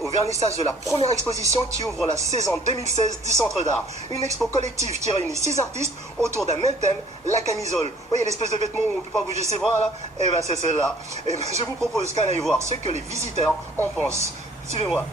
au vernissage de la première exposition qui ouvre la saison 2016 du Centre d'Art. Une expo collective qui réunit 6 artistes autour d'un même thème, la camisole. Vous voyez l'espèce de vêtement où on ne peut pas bouger ses bras là? Eh ben c'est celle-là. Eh ben je vous propose qu'on aille voir ce que les visiteurs en pensent. Suivez-moi.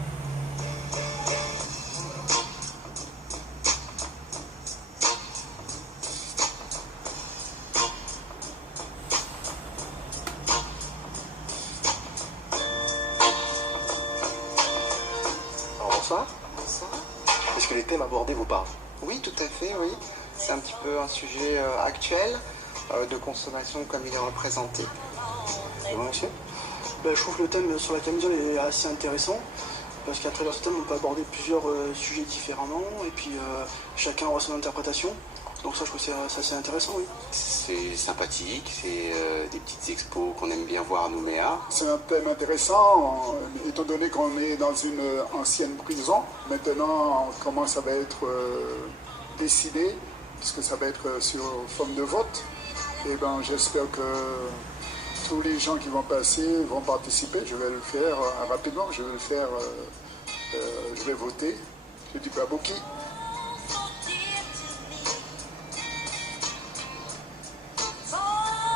Bonsoir. Bonsoir. Est-ce que les thèmes abordés vous parlent? Oui, tout à fait, oui. C'est un petit peu un sujet actuel de consommation comme il est représenté. Et vous, monsieur? Je trouve que le thème sur la camisole est assez intéressant parce qu'à travers ce thème on peut aborder plusieurs sujets différemment et puis chacun aura son interprétation. Donc ça je trouve que c'est assez intéressant, oui. C'est sympathique, c'est des petites expos qu'on aime bien voir à Nouméa. C'est un thème intéressant, étant donné qu'on est dans une ancienne prison. Maintenant, comment ça va être décidé, parce que ça va être sur forme de vote. Et ben, j'espère que tous les gens qui vont passer vont participer. Je vais le faire rapidement, je vais le faire, je vais voter. Je dis pas beaucoup.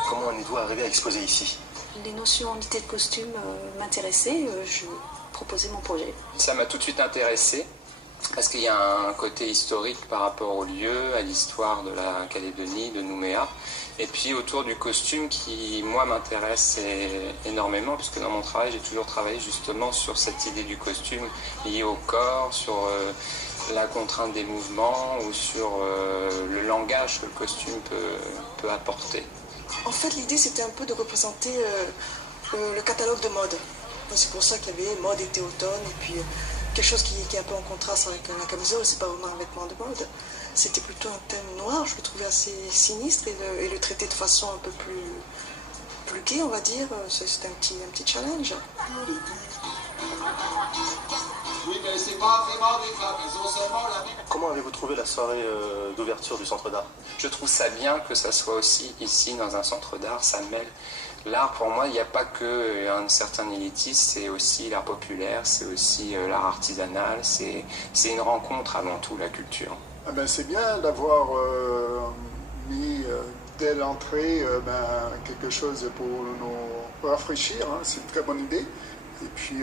Comment on est doit arriver à exposer ici? Les notions d'unité de costume m'intéressaient, je proposais mon projet. Ça m'a tout de suite intéressé parce qu'il y a un côté historique par rapport au lieu, à l'histoire de la Calédonie, de Nouméa. Et puis autour du costume qui, moi, m'intéresse énormément puisque dans mon travail, j'ai toujours travaillé justement sur cette idée du costume lié au corps, sur la contrainte des mouvements ou sur le langage que le costume peut apporter. En fait, l'idée, c'était un peu de représenter le catalogue de mode. C'est pour ça qu'il y avait mode, été, automne, et puis quelque chose qui est un peu en contraste avec la camisole. C'est pas vraiment un vêtement de mode. C'était plutôt un thème noir, je le trouvais assez sinistre, et le traiter de façon un peu plus gaie, on va dire. C'était un petit challenge. Oui, mais c'est pas vraiment des femmes, ils ont seulement la même... Comment avez-vous trouvé la soirée d'ouverture du Centre d'Art? Je trouve ça bien que ça soit aussi ici dans un centre d'art, ça mêle. L'art, pour moi, il n'y a pas que un certain élitisme, c'est aussi l'art populaire, c'est aussi l'art artisanal, c'est une rencontre avant tout, la culture. Ah ben, c'est bien d'avoir mis dès l'entrée quelque chose pour nous rafraîchir, hein. C'est une très bonne idée. Et puis,